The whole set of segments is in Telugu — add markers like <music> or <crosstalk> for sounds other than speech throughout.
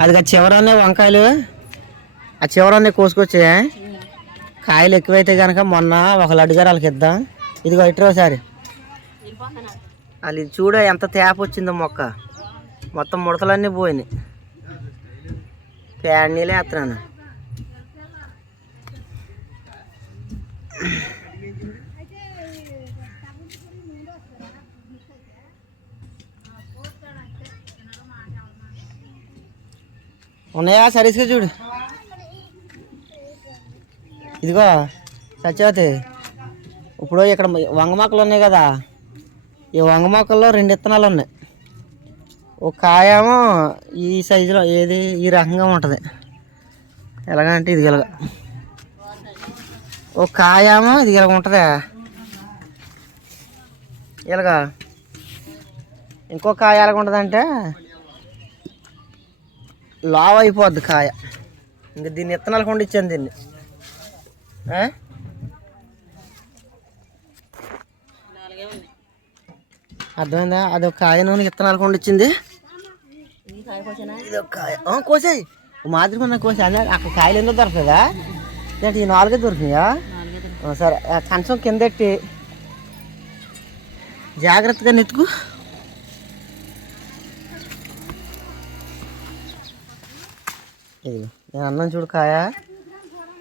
అది చివరనే వంకాయలు. ఆ చివరనే కోసుకొచ్చాయా. కాయలు ఎక్కువైతే కనుక మొన్న ఒక లడ్డుగారు వాళ్ళకి ఇద్దాం. ఇదిగో ఇటరోసారి ఒకసారి. వాళ్ళు చూడ ఎంత తేప వచ్చిందో మొక్క. మొత్తం ముడతలన్నీ పోయినాయి. ప్యాడ్ నీళ్ళు వేస్తున్నాను. ఉన్నాయా? సరీస్గా చూడు. ఇదిగో సత్యవతి. ఇప్పుడు ఇక్కడ వంగ మొక్కలు ఉన్నాయి కదా. ఈ వంగ మొక్కల్లో రెండు ఇత్తనాలు ఉన్నాయి. ఒక కాయేమో ఈ సైజులో ఏది ఈ రకంగా ఉంటుంది. ఎలాగంటే ఇది ఇలాగ. ఒక కాయేమో ఇది ఇలాగ ఉంటుంది. ఇలాగా. ఇంకో కాయ ఎలాగ ఉంటుందంటే లావ్ అయిపోద్ది కాయ. ఇంకా దీన్ని ఇత్తనాలు కొండ ఇచ్చాను దీన్ని అర్థమైందా? అర్థమైందా అదొక కాయ నూనె విత్తనాలు కొండ ఇచ్చింది ఇది ఒక కాయ. ఆ, కోసేయ్. మాదిరి ఉన్న కోసే అదే అక్కడ కాయలు ఎందుకు దొరకదా ఏంటి ఈ నాలుగే దొరికినాయా? సరే కంచం కింద ఎట్టి. జాగ్రత్తగా నెత్తుకు ఇది నేను అన్నం చూడు కాయ?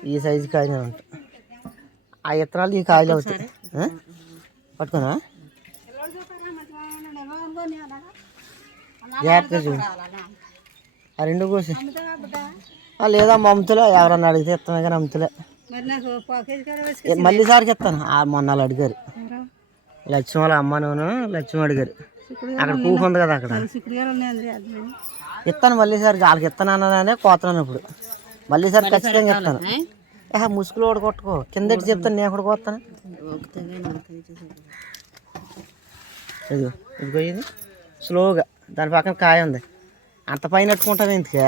ఈ సైజు కాయ అంట. ఆ ఇత్తనాలు ఈ కాయలు అవుతాయి. ఆ? పట్టుకోనా? జాగ్రత్తగా చూడు. ఆ రెండు కోసి. ఆ, లేదా అమ్ముతులే. ఎవరన్నా అడిగితే ఇస్తామే కానీ అమ్ముతులే. మళ్ళీ సారికి ఇస్తాను. ఆ మొన్న వాళ్ళు అడిగారు. లక్ష్మి వాళ్ళ అమ్మ నేను అడిగారు. అక్కడ కూకు ఉంది కదా అక్కడ. ఇస్తాను మళ్ళీ సార్ వాళ్ళకి ఇస్తాను అన్నదానే కోతున్నాను ఇప్పుడు. మళ్ళీ సార్ ఖచ్చితంగా ఇస్తాను ఏహ ముసుగులు ఒకటి కొట్టుకో కింద చెప్తాను నేను ఒకటి కొత్తాను ఇదిగో ఇదిగో ఇది. స్లోగా. దాని పక్కన కాయ ఉంది. అంత పైన పెట్టుకుంటాను ఎందుకే?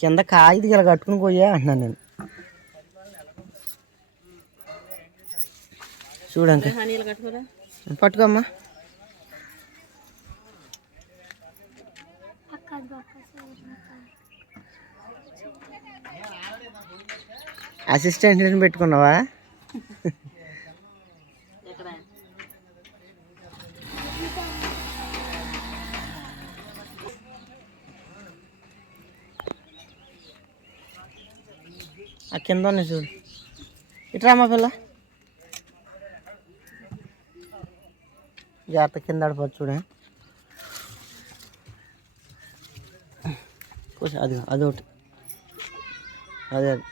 కింద కాయ ఇది ఇలా కట్టుకుని పోయా అంటున్నాను నేను. చూడండి. పట్టుకోమ్మా. అసిస్టెంట్ పెట్టుకున్నావా? ఆ కింద ఉన్నాయి చూడు. ఇట్రా మా పిల్ల. జాగ్రత్త కింద ఆడిపోవచ్చు చూడే. అది అది ఒకటి అదే అది.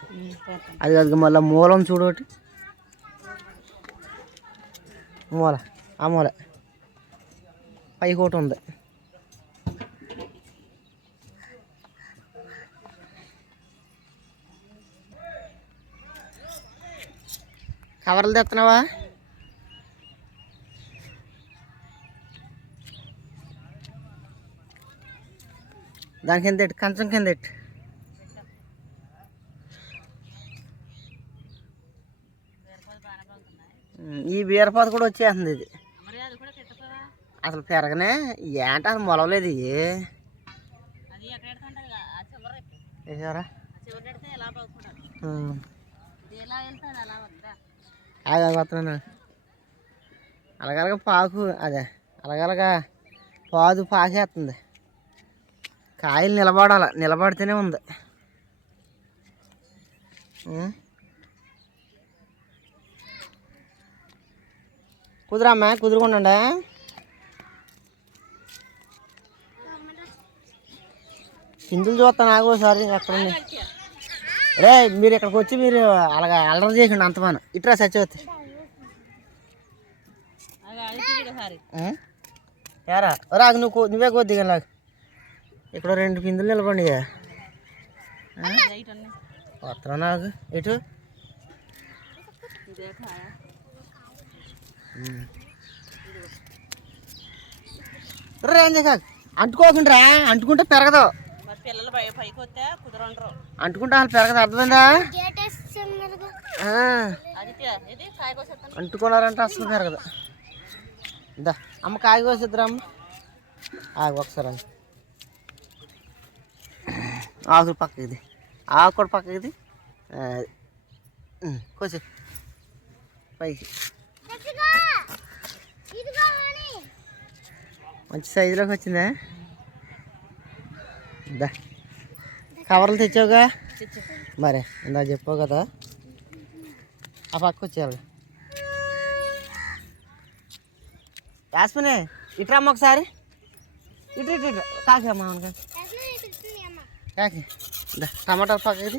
అది మళ్ళీ మూలం చూడు ఒకటి. మూల ఆ మూల. పైకి ఒకటి ఉంది. కవర్లు తెస్తున్నావా దాని కింద ఎట్టు కంచం కింద ఎట్టు? ఈ బీరపాత కూడా వచ్చేస్తుంది ఇది. అది అసలు పెరగనే ఏంట అసలు మొలవలేదు ఇవి అది వేసారా? వస్తున్నాను అలాగలగా పాకు అదే అలాగలగా పాదు పాకేస్తుంది. కాయలు నిలబడాల నిలబడితేనే ఉంది. కుదురమ్మా కుదురుకుండా కిందులు చూస్తాను ఆగోసారి ఎక్కడ ఉంది రే మీరు ఇక్కడికి వచ్చి మీరు అలాగా అల్లరి చేసిండు అంతమాను. ఇట్రా సత్యవతి. ఎరా అడిగి రాకు నువ్వు నువ్వే కొద్దిగా నాకు ఇక్కడ రెండు పిందులు నిలబండి వస్తున్నా నాకు ఎటు రే ఏం చేయకు అంటుకోకుండా అంటుకుంటే పెరగదు. మరి పిల్లలు పైకి వస్తే కుదరండ్రు అంటుకుంటే వాళ్ళు పెరగదు అర్థమైందా? ఇది అంటుకున్నారంటే అసలు పెరగదు. ఇందా అమ్మ కాయ కోసిద్దురా అమ్మ? ఆగు ఒకసారి ఆగు. ఆకులు పక్కకి ఆకు కూడా పక్కకి కొంచెం పైకి. మంచి సైజులోకి వచ్చిందా? దా. కవర్లు తెచ్చావుగా? మరి ఇందా చెప్పావు కదా. ఆ పక్క వచ్చేయాలి. యాస్మినే ఇట్రా అమ్మ ఒకసారి. ఇటు ఇటు ఇటు. కాకి అమ్మ అవును కాకి. టమాటాలు దా టమాటా పక్కది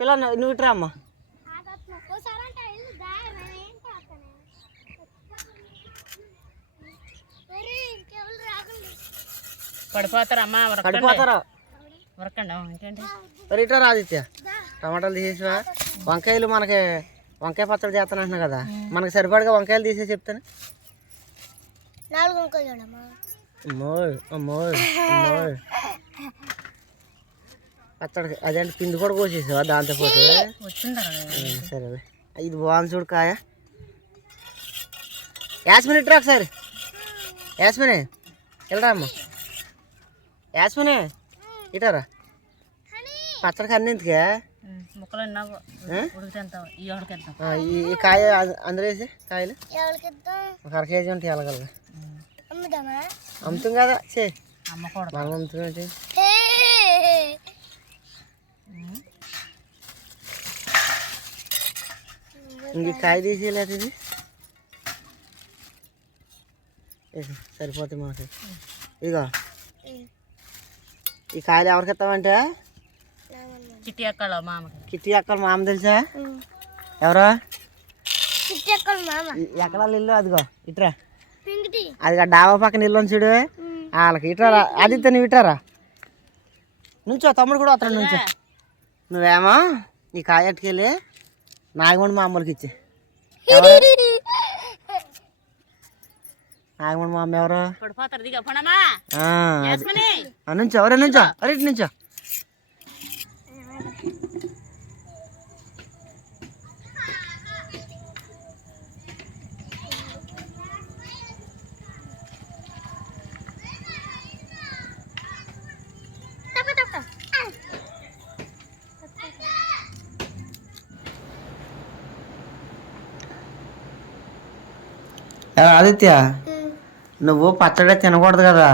పిల్ల నువ్వు- నువ్వు ఇట్రా పడిపోతారమ్మా పడిపోతారా? రాదిత్య టమాటాలు తీసేసివా? వంకాయలు మనకి వంకాయ పచ్చడి చేస్తాను అంటున్నా కదా మనకి సరిపడగా వంకాయలు తీసేసి చెప్తాను. పచ్చడి అదేంటి? పిండి కూడా కోసేసావా దాంతో పాటు? వచ్చిందా ఉమ్, సరే ఇది బాగుంది చూడు కాయ. యాస్మిన్ ఇట్రా ఒకసారి. యాస్మినే వెళ్ళరా అమ్మ. యాస్మినే ఇటారా? ఉడికితే ఎంత? ఈ కాయ అ- అందులో వేసి కాయలు? ఒక అర కేజీ ఉంటాయి అమ్ముదామా అమ్ముతాం కదా చే అమ్మకూడదు. మనం అమ్ముతున్నాం! ఇంక కాయ తీసేయలేదు ఇది సరిపోతుంది మనకి ఇదిగో ఈ కాయలు ఎవరికి ఇస్తామంటే చిట్టి అక్కల మామకి. కిట్టి అక్కడ మామ తెలుసా? ఎవరు? మామ. ఎక్కడ ఇల్లు? అదిగో ఇట్రా. పింగిటి అది డాబా పక్కన ఇల్లు చూడు. వాళ్ళకి ఇట్రా ఆదిత్య నువ్వు ఇట్రారా? నుంచో తమ్ముడు కూడా వస్తాడు నుంచో. నువ్వేమో ఈ కాయ అట్టుకెళ్ళి నాగమణి మా అమ్మలకి ఇచ్చే <laughs> నాగమణి మా అమ్మ ఎవరు పడిపోతారు దిగా పడమా ఆ, అది. నువ్వు పచ్చడి తినకూడదు కదా.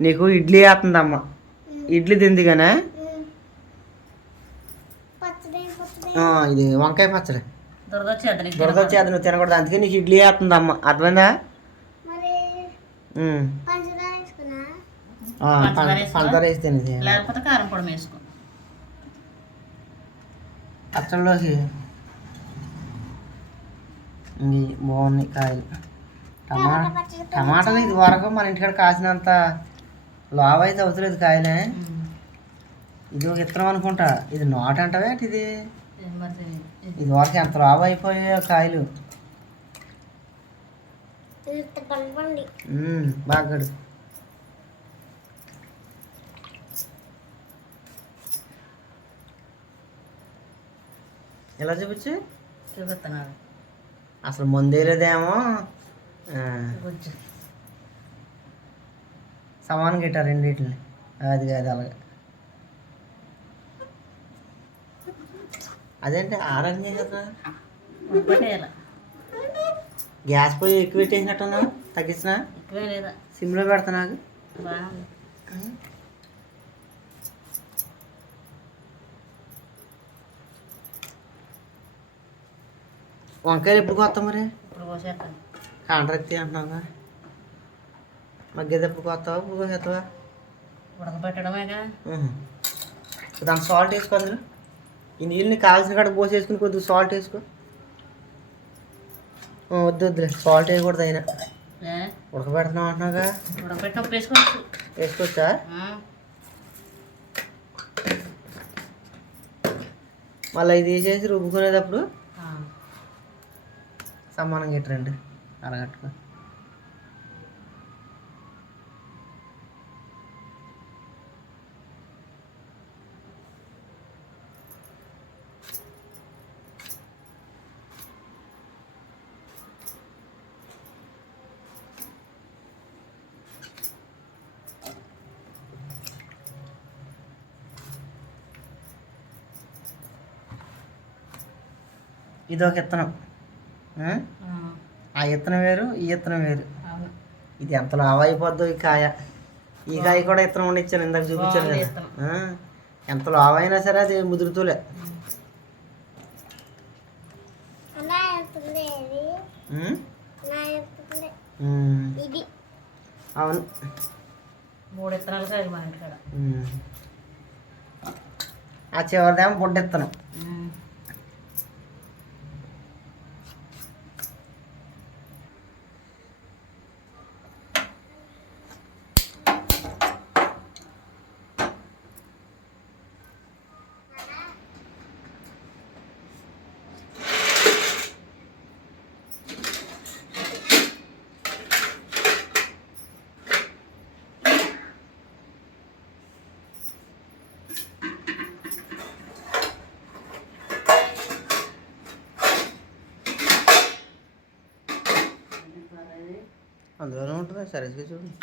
నీకు ఇడ్లీ వేస్తుందమ్మ. ఇడ్లీ తింది కానీ పచ్చడి పచ్చడి. ఆ, ఇది వంకాయ పచ్చడి. దురద వచ్చేది నీకు దురద వచ్చేది నువ్వు తినకూడదు. అందుకే నీకు ఇడ్లీ వేస్తుందమ్మ. అర్థమైందా. పంచదార వేసి తినేది లేకపోతే కారం పొడి వేసుకో. పచ్చడిలోకి బాగున్నాయి కాయలు. టమా టమాటాలు ఇది వరకు మన ఇంటికాడ కాసినంత లావ్ అయితే అవుతలేదు కాయలే ఇది ఒక ఇత్తనం అనుకుంటా. ఇది నాట్ అంటావే ఇది? ఇది? వరకు ఎంత లావ్ అయిపోయాయో కాయలు? ఇంత పండు పండి మ్మ్, బాగా గడు ఎలా చూపించు? చూపిస్తున్నాడు అసలు ముందే లేదేమో ఆ, గుజ్జు సమానంగా ఇట్టారు రెండింటిని అది కాదు అలాగే అదేంటి చేసేస్తున్నా పెట్టేయాల గ్యాస్ పొయ్యి ఎక్కువ పెట్టేసినట్టున్నా తగ్గించిన? ఎక్కువే లేదా? సిమ్లో పెడతా వంకాయలు ఎప్పుడు కొత్త మరి? ఇప్పుడు కోసేస్తాను. కాంట్రాక్ట్ అంటున్నావా మగ్గేది ఎప్పుడు కొత్తావా ఇప్పుడు కోసేస్తావా ఉడకబెట్టడమేగా. దాని సాల్ట్ వేసుకో అందులో. ఈ నీళ్ళని కావాల్సిన కాడ పోసేసుకుని కొద్దిగా సాల్ట్ వేసుకో. వద్దు వద్దులే. సాల్ట్ వేయకూడదు అయినా. ఏ? ఉడకబెడుతున్నావు అంటున్నాగా ఉడకబెట్టినప్పుడు వేసుకోవచ్చు. వేసుకోవచ్చా? మళ్ళీ ఇది వేసేసి రుబ్బుకునేటప్పుడు. సమానంగా ఇట్టరండి అరగట్టుకో. ఇదొక ఇత్తనం. ఆ? ఇత్తనం వేరు ఈ ఇత్తనం వేరు. ఇది ఎంత లావు అయిపోద్దో ఈ కాయ. ఈ కాయ కూడా ఇత్తనం ఉండిచ్చాను ఇందాక చూపించాను కదా. ఎంత లావు అయినా సరే అది ముదురుతూలే. అవును. మూడు ఇత్తనాలు కాదు మా ఇంటికాడ. ఆ చివరిదేమో బుడ్డ ఇత్తనం. అందులోనే ఉంటుందా సరిగ్గా చూడండి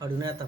అడుగునే ఎత్త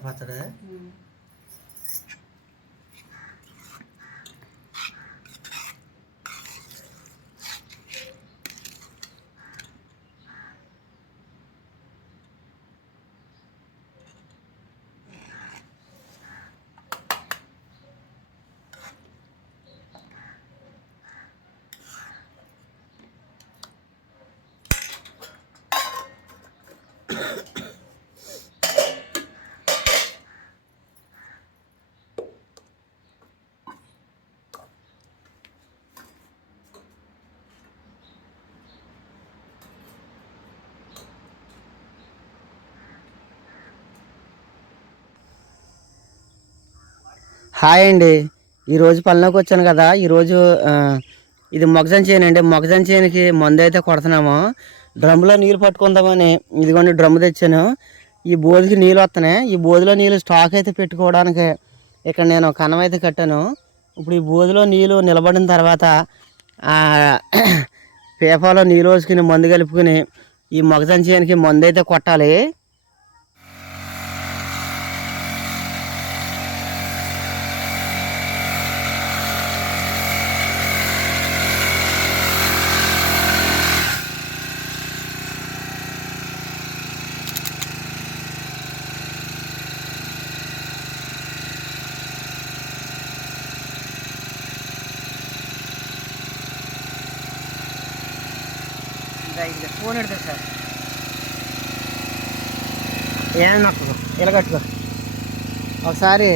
హాయ్ అండి. ఈరోజు పనిలోకి వచ్చాను కదా. ఈరోజు ఇది మొగజన్ చేయను అండి. మొగజన్ చేయనికి మందు అయితే కొడుతున్నాము. డ్రమ్లో నీళ్ళు పట్టుకుందామని ఇదిగోండి డ్రమ్ తెచ్చాను. ఈ బోధికి నీళ్ళు వస్తున్నాయి. ఈ బోధిలో నీళ్ళు స్టాక్ అయితే పెట్టుకోవడానికి ఇక్కడ నేను కన్నం అయితే కట్టాను. ఇప్పుడు ఈ బోధిలో నీళ్ళు నిలబడిన తర్వాత పేపర్లో నీళ్ళు వేసుకుని మందు కలుపుకుని ఈ మొగజన్ చేయనికి మందు అయితే కొట్టాలి. ఫోన్ పెడతా సార్ ఏం నాకు ఇలా కట్టుకో ఒకసారి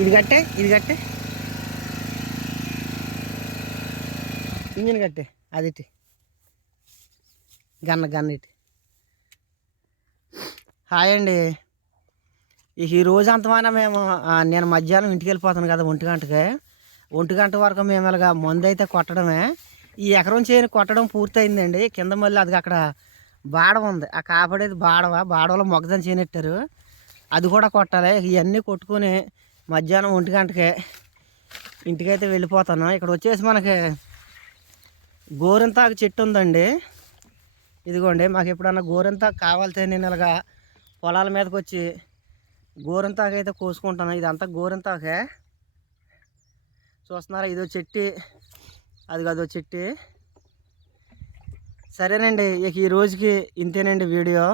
ఇది కట్టే ఇది కట్టే ఇంజిన్ కట్టే అదిటి గన్న గన్నటి హాయ్ అండి ఈ రోజు అంతమైనా మేము నేను మధ్యాహ్నం ఇంటికి వెళ్ళిపోతాను కదా ఒంటి గంటకి ఒంటి గంట వరకు మేము ఇలాగ మందు అయితే కొట్టడమే ఈ ఎకరం చేయని కొట్టడం పూర్తయిందండి. కింద మళ్ళీ అది అక్కడ బాడవ ఉంది. ఆ కాపాడేది బాడవ. బాడవలో మొగ్గదం చేయనట్టారు అది కూడా కొట్టాలి. ఇవన్నీ కొట్టుకుని మధ్యాహ్నం ఒంటి గంటకి ఇంటికైతే వెళ్ళిపోతాను. ఇక్కడ వచ్చేసి మనకి గోరింతాకు చెట్టు ఉందండి. ఇదిగోండి మాకు ఎప్పుడన్నా గోరింతాకు కావాలితే నేను ఇలాగా పొలాల మీదకి వచ్చి గోరింతాకు అయితే కోసుకుంటాను. ఇదంతా గోరింతాకే. చూస్తున్నారా? ఇదో చెట్టు అది కాదు చెట్టు. సరేనండి ఇక ఈ రోజుకి ఇంతేనండి వీడియో.